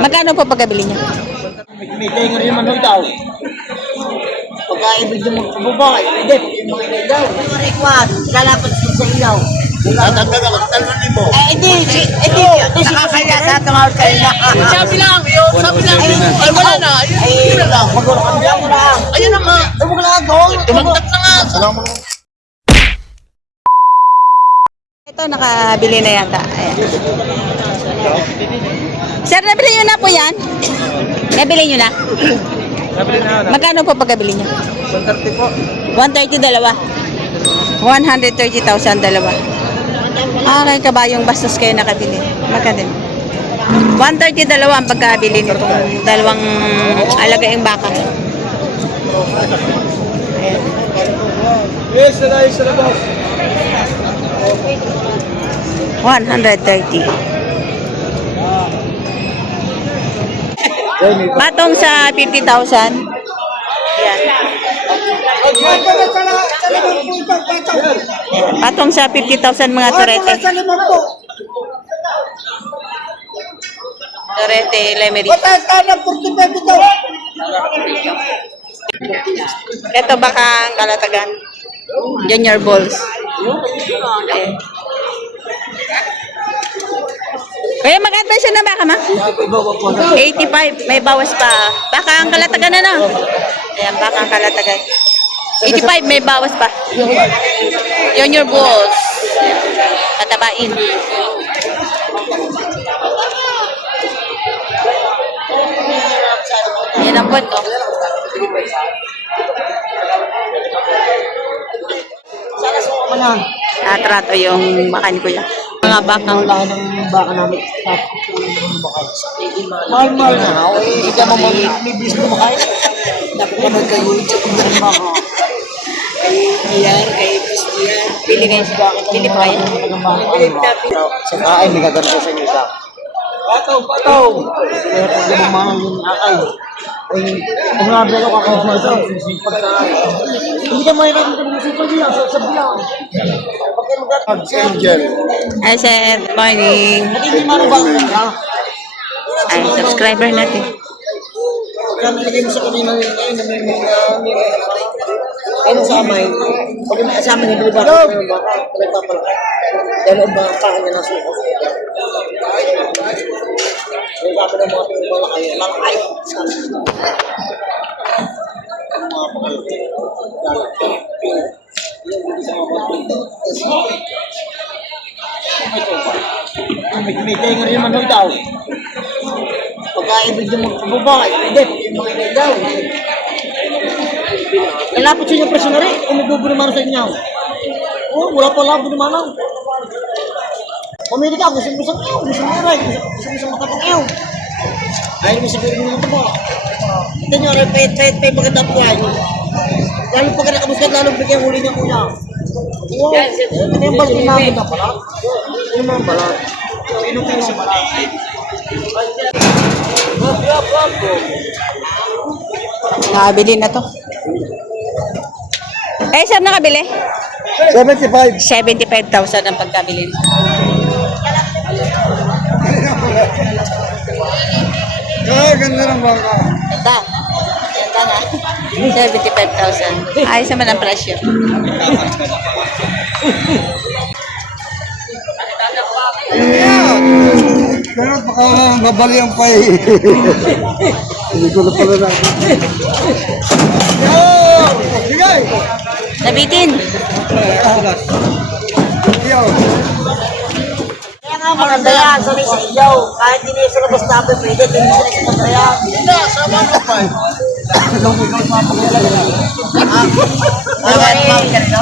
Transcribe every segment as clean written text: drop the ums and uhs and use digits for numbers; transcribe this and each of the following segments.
Magkano po pagkabili niya? May tenga rin naman daw. Pagkaibig yung magpababay, hindi, yung mga ilaw. Mga rekwad, lalapat sa ilaw. Tatagdag ako, 2,000. Hindi, nakakaya sa tumawag kayo na. Sabi lang, ay wala na. Ayun na lang, mag-ulang mo lang. Ayun na nga. Ay, wag lang ako. Tumagtak na nga. Ito, nakabili na yata. Ayan. Sir, nabili nyo na po yan? Nabili nyo na? Magkano po pagkabili niya? 130 po. 130 dalawa. 130,000 dalawa. Kay kabayong bastos kayo nakabili. Magkano? 130 dalawa ang pagkabili nitong dalawang alagaing baka. Ayan. Yes, sir, boss. 130. Patong sa 50,000. Yan. Patong sa 50,000 mga turete. Turete, lemery. Ito baka ang kalatagan. Junior balls. Okay. Kaya mag-advise na baka ma? 85, may bawas pa. Baka ang kalatagan na na. Ayan, baka ang kalatagan. 85, may bawas pa. Junior balls. Patabain. Ayan ang kwento. Trato yung makan ko yan. Mga bakang Wala ng baka namin. Mahal na. Hindi ka may business mo kaya. Dapat ka nagka-YouTube ng baka. kay Christian. Pili kayo sa bakit. Pili pa kayo. Sa kain, may gaganto sa inyo sa. Pataw! Kaya pag lumamahal yung akay. Ay, kung nabi ako kakao mo ito, hindi ka mahirap ng musical niya, sabi lang. Hi sir, good morning. Hindi man ba ka? Ay, subscriber natin. Kaya nilagay mo sa kanina yun, ayun sa amay. Pag may asama niya, di ba? Nagpapalakay. Dahil ang mga paan niya nasa suko. May sabi ng mga pinagpalakay, lang ay. Ang mga pakalakay. May tenga rin naman daw. Pagkaibig yung magpababay, hindi, yung mga ilaw. Lalapot siya yung presyo na rin, kung nagbubo naman sa inyo. Oo, wala pa labo naman. Pumili ka, gusto mo sa iyo, gusto mo rin, gusto mo sa matapang iyo. Ayaw mo siguro mo mataba. Ito nyo, pahit maganda po yan. Lalo pag nakamuskat, lalo bigyan huli niya kuya. Wow, ito yung balat namin na pala. Ano naman balat? Ano kayo sa balat? Nakabili na to. Eh, saan nakabili? 75. 75,000 ang pagkabili. Ganda ng baka. Ganda. Ganda nga. 75,000. Ayos naman ang presyo. Pero baka wala nang babali ang pay. Hindi ko na pala na. Yo! Sige! Nabitin. Yo! Kaya nga maganda yan, sanay sa iyaw. Kahit hindi sa labas natin, pwede, hindi sanay sa maganda yan. Hindi, sama mo pa.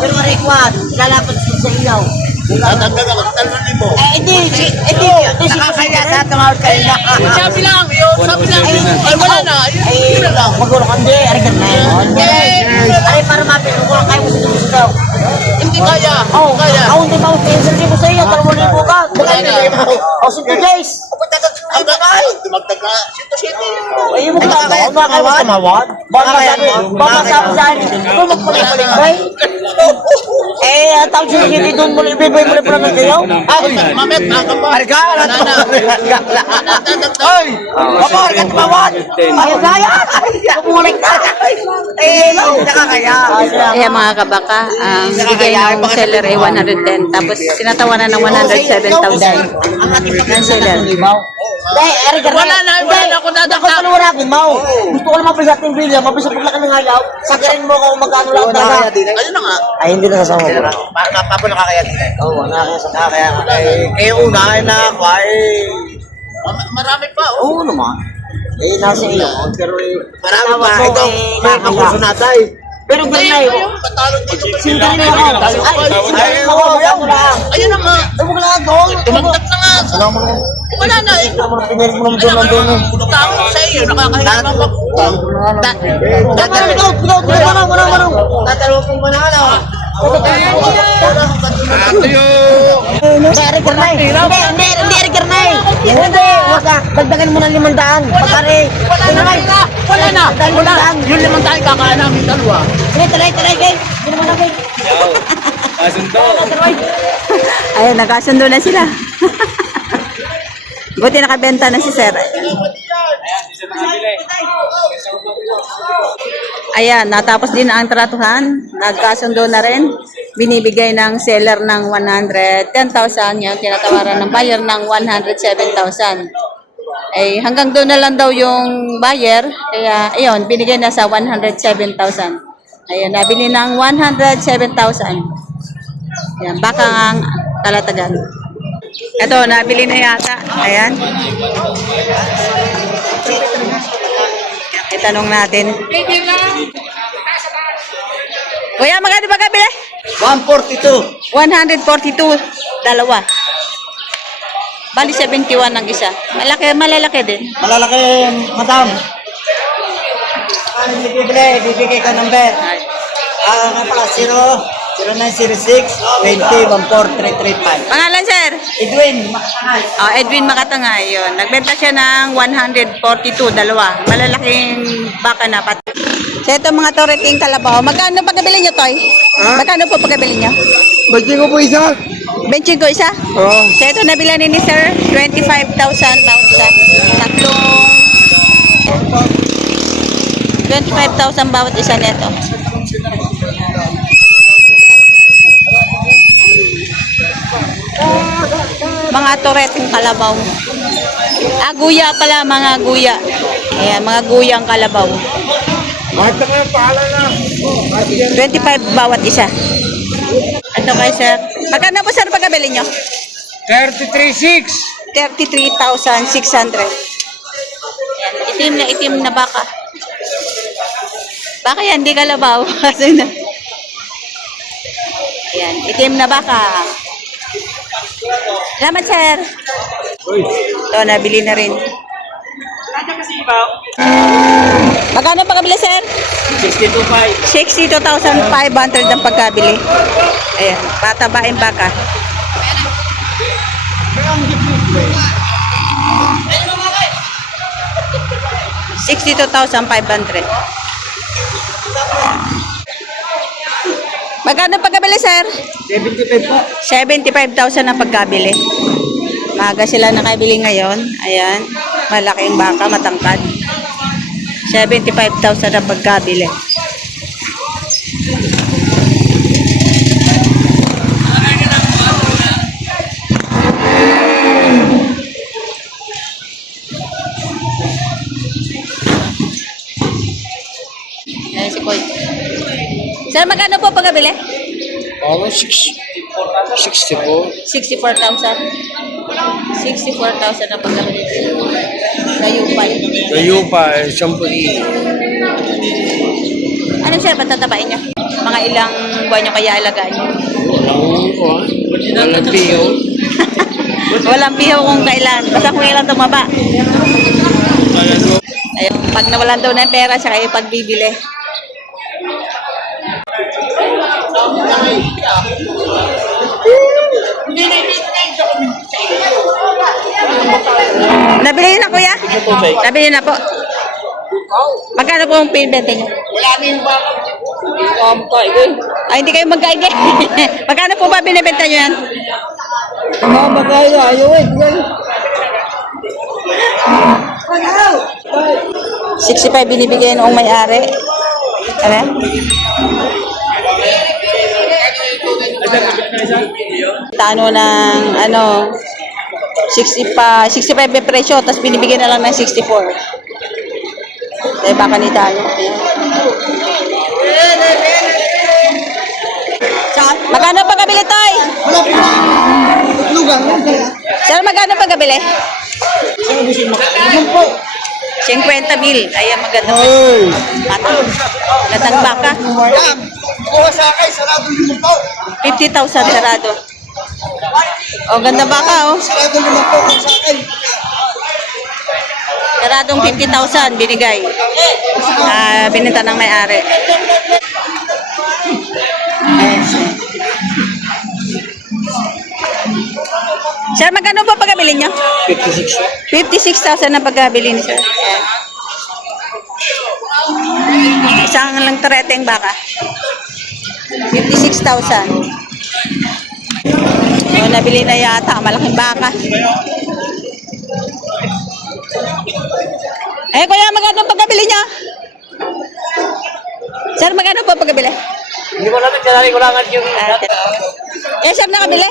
Pero marikwad, lalapat sa iyaw. Tatagdag ako, 2,000. Hindi, nakakaya sa tumawag kayo na. Sabi lang, ay wala na. Ayun na lang, mag-ulang hindi, arigan na yun. Ay, para mapinugulong kayo mo sa gusto daw. Hindi kaya. Oo, kaya. Ako hindi ba, 10,000 sa iyo, 2,000 ka. O, 5 days. Dumagdag na. Ay, mo ka kaya tumawad? Baka sabi sa akin, ito magpalibalibay. Tawag siya hindi doon mo ibibay mo lang ng kayo. Mamet, nakapa. Arga, Ay! Papa, arga tumawad! Ay, kaya! Kumulik na! Nakakaya! Ayan mga kabaka, ang bigay ng seller ay 110. Tapos sinatawanan ng 107,000. Ang seller. Wala na ako dadagdag. Ako paliwanagin, Mau. Gusto ko naman pala sa ating bilya, mabisa pagla ka ng hayaw, sagarin mo kung magkano lang talaga. Ayun na nga. Ay, hindi na kasama ko. Papo nakakaya din eh. Oo, nakakaya sa kakaya. Eh, unahin na ako ay... Marami pa. Oo naman. Eh, nasa iyo. Pero Marami pa. Ito, makakuso natay. Pero ganyan eh. Patalon dito. Sindarin mo ako. Sindarin mo ako. Ayun na nga. Ay, mo lang ako. Dumagdag na nga. Alam mo naman. Wala na eh. Pinirit mo naman doon doon eh. Tao sa iyo. Nakakahiya naman pa. Tatalopin mo na ano. Hindi, Karnay. Hindi, Karnay. Hindi, wag ka. Dagdagan mo ng 500. Pagkari. Wala na. Wala. Yung 5 tayo kakain namin dalawa. Talay, kay. Hindi naman ako. Ayun, nagkasundo na sila. Buti nakabenta na si sir. Ayan, natapos din ang tratuhan. Nagkasundo na rin. Binibigay ng seller ng 110,000. Yung tinatawaran ng buyer ng 107,000. Eh, hanggang doon na lang daw yung buyer. Kaya, ayun, binigay na sa 107,000. Ayun, nabili ng 107,000. Ayan, baka ang kalatagan. Ito, nabili na yata. Ayan. Itanong natin. Kuya, magkano ba kabili? 142. 142. Dalawa. Bali 71 ang isa. Malalaki din. Malalaki, madam. Ano bibigay ka number? Nga pala, 0906-20-14335. Pangalan, sir? Edwin, Oh, Edwin Makatangay. Yun. Nagbenta siya ng 142, dalawa. Malalaking baka na pati. So, ito mga toreting kalabaw. Magkano pagkabili nyo, Toy? Magkano po pagkabili nyo? Bagi ko po isa. Benching ko isa? Oo. So, ito nabila ni sir, 25,000 pound sa tatlong 25,000 bawat isa neto. Mga toreting kalabaw. Guya pala, mga guya. Ayan, mga guyang kalabaw. Mahal na kayo, pahala na. 25 bawat isa. Ito kay sir. Magkano po sir pagkabili nyo? 33,600. 33,600. Ayan, itim na baka. Baka yan, di kalabaw. Kasi na. Ayan, itim na baka. Salamat, sir. Ito, nabili na rin. Magkano pagkabili, sir? 62,500 ang pagkabili. Ayan, patabain baka. $62,500. Magkano pagkabili, sir? 75 po. 75,000 ang pagkabili. Maga sila nakabili ngayon. Ayan. Malaking baka, matangkad. 75,000 ang pagkabili. Ayan si Koy. Sir, magkano po pagkabili? 64. 64,000. 64,000 ang pagkabili. Gayupay. Layo pa, Shampuri. Ano sir, patatabain niyo? Mga ilang buwan niyo kaya alagaan niyo? Walang piyo. Walang piho kung kailan. Basta kung kailan tumaba. Ayun, pag nawalan daw ng pera, siya kayo pagbibili. Hindi na Nabili na kuya? Nabili na po. Magkano po ang pinibenta niyo? Wala na yung baka. Ay, hindi kayo magkaige. Magkano po ba binibenta niyo yan? Mga bagay na, ayaw eh. 65 binibigay noong may-ari. Ano? Tano ng ano 65 may presyo tapos binibigyan na lang ng 64. Dahil baka ni Tano. Magkano pa kabili tay? Wala pa. Lugang. Sir, magkano pa kabili? Saan gusto mo? Lugang po. 50,000. Ayan, maganda pa. Ay. Matang. Gatang baka. Yan. Kuha sa akin, sarado yung po. 50,000 sarado. O, ganda baka, oh. Sarado yung po kung sa akin. Saradong 50,000 binigay. Binenta ng may-ari. Sir, magkano po pagkabili nyo? 56. 56,000 na pagkabili ni sir. Ayan. Isang lang tareteng baka. 56,000. So, nabili na yata. Malaking baka. Eh, kuya, magkano pagkabili nyo? Sir, magkano po pagkabili? Hindi ko namin, sinari ko lang at yung... Eh, sir, nakabili?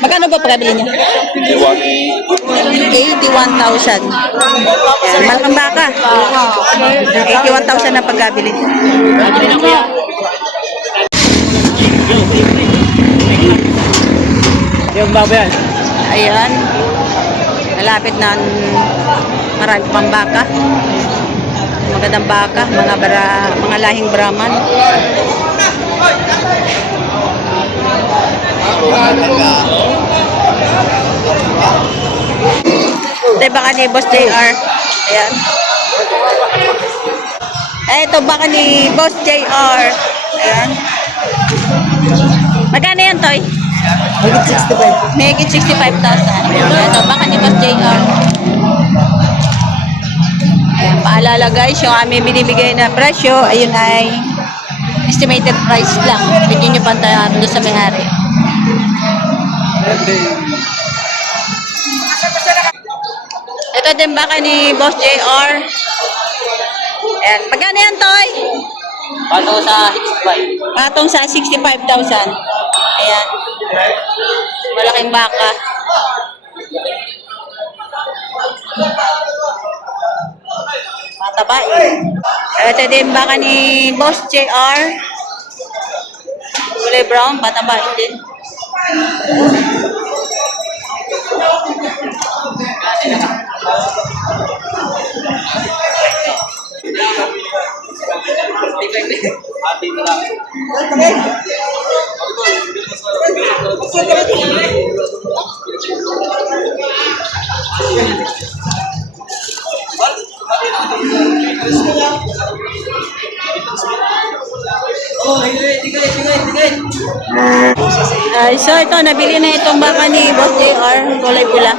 Magkano po pagkabili nyo? 81,000. Yan, malaking baka. 81,000 na pagkabili. Yung baba yan. Ayan. Malapit na marami pang baka. Magandang baka, mga lahing Brahman. Ito yung baka ni Boss JR. Ayan. Ay, ito baka ni Boss JR. Ayan. Magkano yan, Toy? Higit 65. Megit 65,000. Ito, baka ni Boss JR. Ayan, paalala guys, yung aming binibigay na presyo, ayun ay estimated price lang. Pwede nyo pantayan doon sa may-ari. Ito din baka ni Boss JR. Ayan, magkano yan, Toy? Paano sa 65? Patong sa 65,000. Ayan. Malaking baka. Mataba eh. Ito din baka ni Boss JR. Kulay brown, mataba din. So ito, nabili na itong baka ni Boss JR, kulay pula.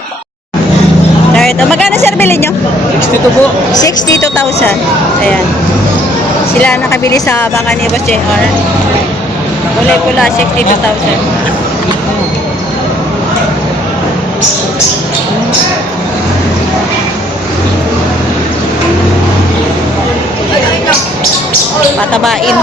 So ito, magkano sir bili nyo? 62 po. 62,000. Ayan. Sila nakabili sa baka ni Boss JR. Kulay pula, 62,000. Patabain.